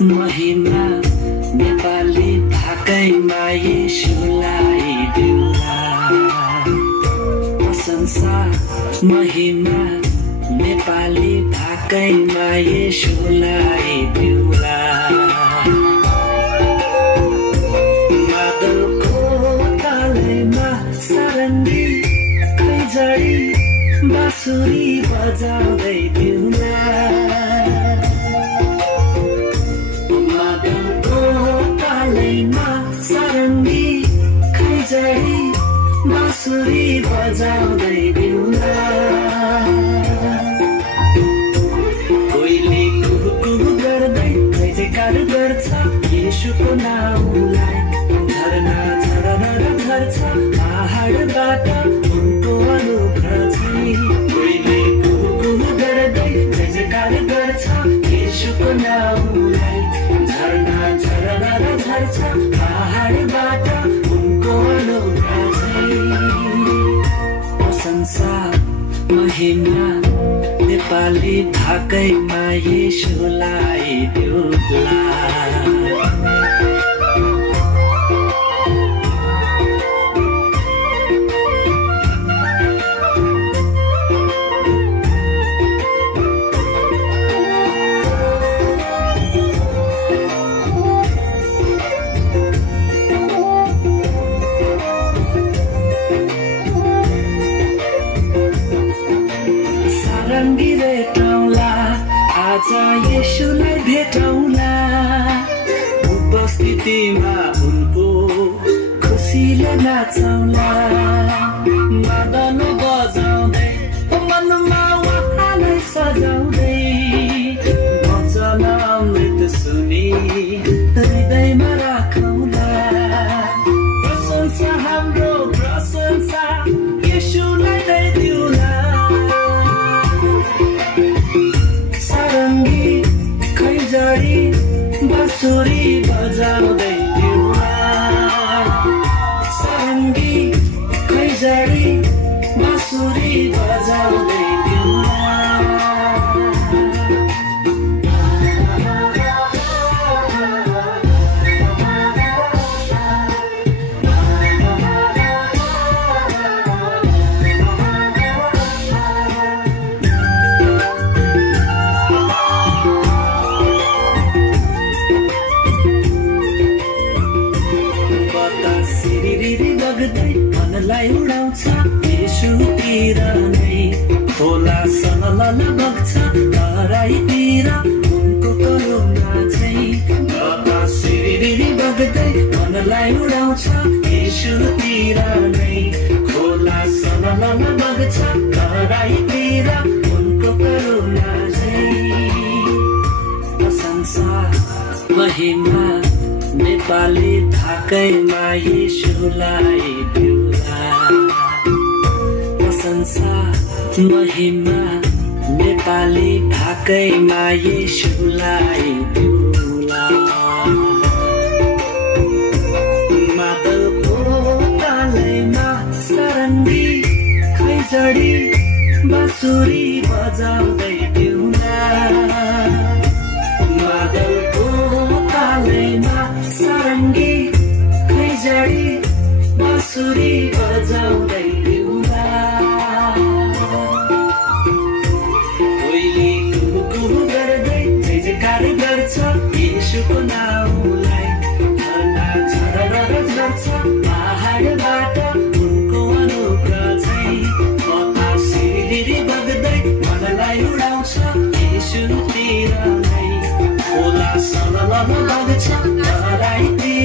महिमा नेपाली भाकैमा येशूलाई दिउला प्रशंसा महिमा नेपाली भाकैमा येशूलाई दिउला मादलको तालैमा सारङ्गी खैँजडी बाँसुरी बजाउँदै दिउला सारङ्गी खैँजडी बाँसुरी बजाउँदै दिउला कोइली कुहु कुहु गर्दै जय जयकार गर्छ येशूको नाउँलाई झरना झरना झर्छ पहाडबाट उनको अनुग्रह चाहिँ कोइली कुहु कुहु गर्दै जय जयकार गर्छ येशूको नाउँलाई झरना झरना झर्छ पहाडबाट उनको अनुग्रह प्रशंसा महिमा नेपाली भाकैमा येशूलाई दिउला आज येशूलाई भेटौँला उपस्थितिमा उनको खुसीले नाचौँला मादल बजाउँदै मनमा उहाँलाई सजाउँदै वचन अमृत सुनि हृदयमा राखौँला प्रशंसा हाम्रो प्रशंसा येशूलाई नै दिउला सारङ्गी खैँजडी बाँसुरी बजाउँदै दिउला सारङ्गी खैँजडी बाँसुरी बजाउँदै दिउला मनलाई उडाउँछ येशूतिर नै खोला सलल बग्छ तराईतिर उनको करुणा चाहिँ बतास सिरिरी बग्दै मनलाई उडाउँछ येशूतिर नै खोला सलल बग्छ तराईतिर उनको करुणा चाहिँ प्रशंसा महिमा नेपाली भाकैमा येशूलाई दिउला प्रशंसा महिमा नेपाली भाकैमा येशूलाई दिउला मादलको तालैमा सारङ्गी खैँजडी बाँसुरी बजाउँदै दिउला मादलको तालैमा सारङ्गी खैँजडी बाँसुरी बजाउँदै दिउला कोइली कुहु कुहु गर्दै जय जयकार गर्छ येशूको नाउँलाई झरना झरना झर्छ पहाडबाट उनको अनुग्रह चाहिँ बतास सिरिरी बग्दै मनलाई उडाउँछ येशूतिर नै खोला सलल बग्छ तराईतिर